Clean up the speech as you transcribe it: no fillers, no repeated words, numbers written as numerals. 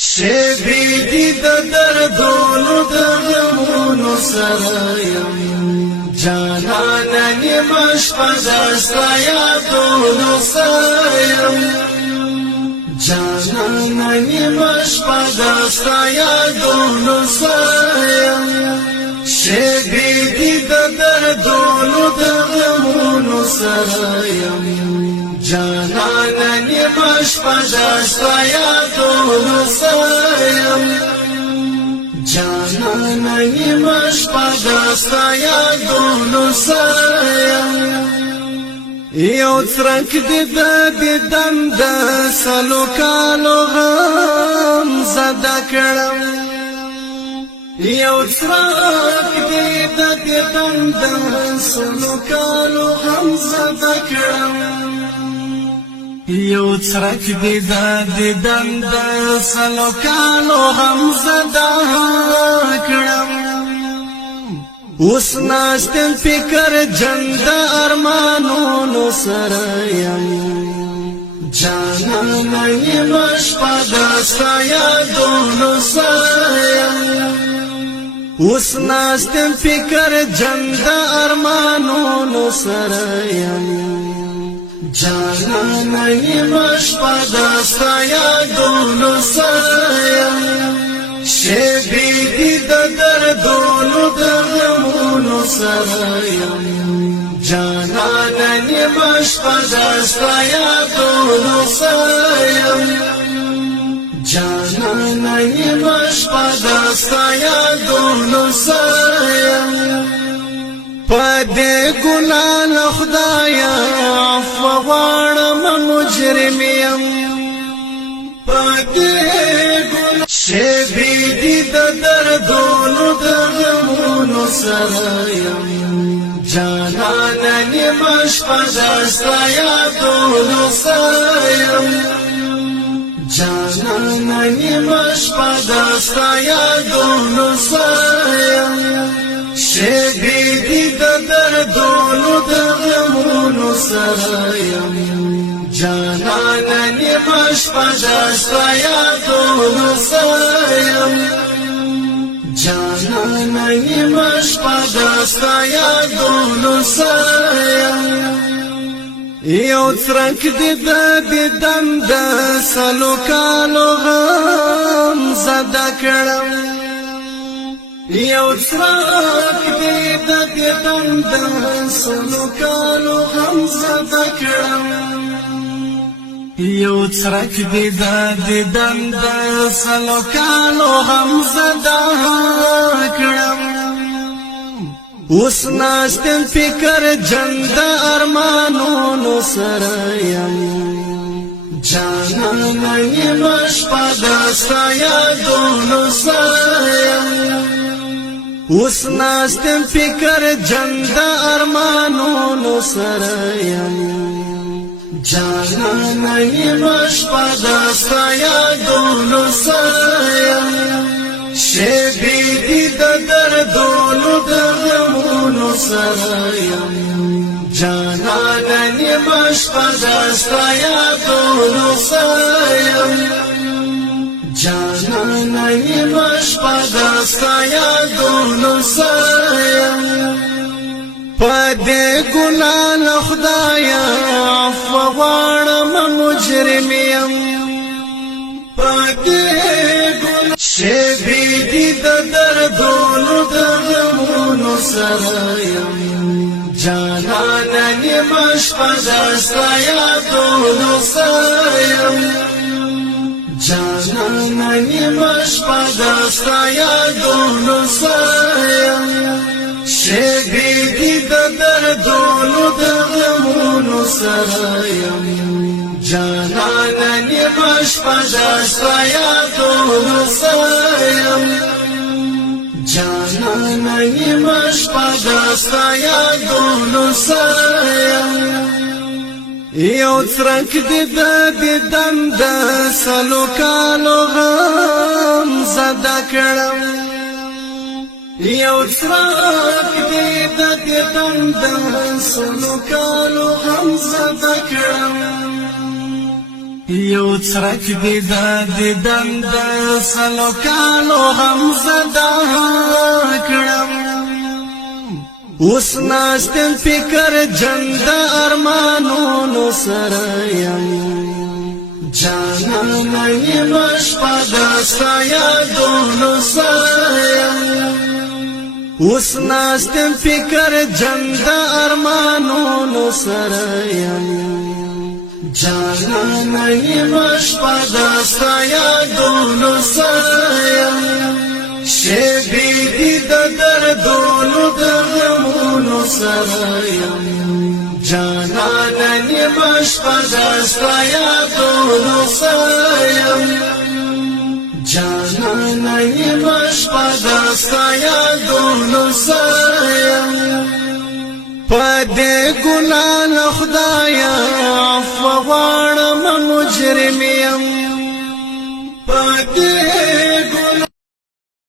شبی دی د دردونو د غمونو سره یم جانان نیمه شپه ستا یادونو سره یم جانان نیمه شپه ستا یادونو سره یم شبی دی د دردونو د غمونو سره یم جانان نیمه شپه ستا یادونو سره یم جانان نیمه شپه ستا یادونو سره یم یو څرک دی د دیدن د سلو کالو غم زده کړم یو څرک دی د دیدن د سلو کالو غم زده کړم یو څرک دی د دیدن د سلو کالو غم زده کړم اوس ناستم فکر جند ارمانونو سره یم جانان نیمه شپه ستا یادونو سره یم اوس ناستم فکر جند ارمانونو سره یم جانان نیمه شپه ستا یادونو سره یم شبی دی د دردونو د غمونو سره یم جانان نیمه شپه ستا یادونو سره یم جانان نیمه شپه ستا یادونو سره یم پدې ګناه له خدایه عفو غواړم مجرم یم پدې شبی دی د دردونو د غمونو سره یم جانان نیمه شپه ستا یادونو سره یم جانان نیمه شپه ستا یادونو سره یم شبی دی د دردونو د غمونو سره یم جانان نیمه شپه ستا یادونو سره یم جانان نیمه شپه ستا یادونو سره یم یو څرک دی د دیدن د سلو کالو غم زده کړم یو څرک دی د دیدن د سلو کالو غم زده کړم یو څرک دی د دیدن د سلو کالو غم زده کړم اوس ناستم فکر جند ارمانونو سره یم جانان نیمه شپه ستا یادونو سره یم اوس ناستم فکر جند ارمانونو سره یم جانان نیمه شپه ستا یادونو سره یم شبی دی د دردونو د غمونو سره یم جانان نیمه شپه ستا یادونو سره یم جانان نیمه شپه ستا یادونو سره یم پدې ګناه له خدایه عفو غواړم مجرم یم پدې شبی دی د دردونو د غمونو سره یم جانان نیمه شپه ستا یادونو سره یم جانان نیمه شپه ستا یادونو سره یم شبی دی د دردونو د غمونو سره یم جانان نیمه شپه ستا یادونو سره یم جانان نیمه شپه ستا یادونو سره یم یو څرک دی د دیدن د سلو کالو غم زده کړم یو څرک دی د دیدن د سلو کالو غم زده کړم یو څرک دی د دیدن د سلو کالو غم زده کړم اوس ناستم فکر جند ارمانونو سره یم جانانه یم شپه دستا یادونو سره یم اوس ناستم فکر جند ارمانونو سره یم جانانه یم شپه دستا یادونو سره یم شیبی دی د دردونو د غمونو سره یم جانانه یم شپه دستا یادونو سره یم جانانه یم شپه دستا یادونو سره یم پدې ګناه له خدایه عفو غواړم مجرم یم پدې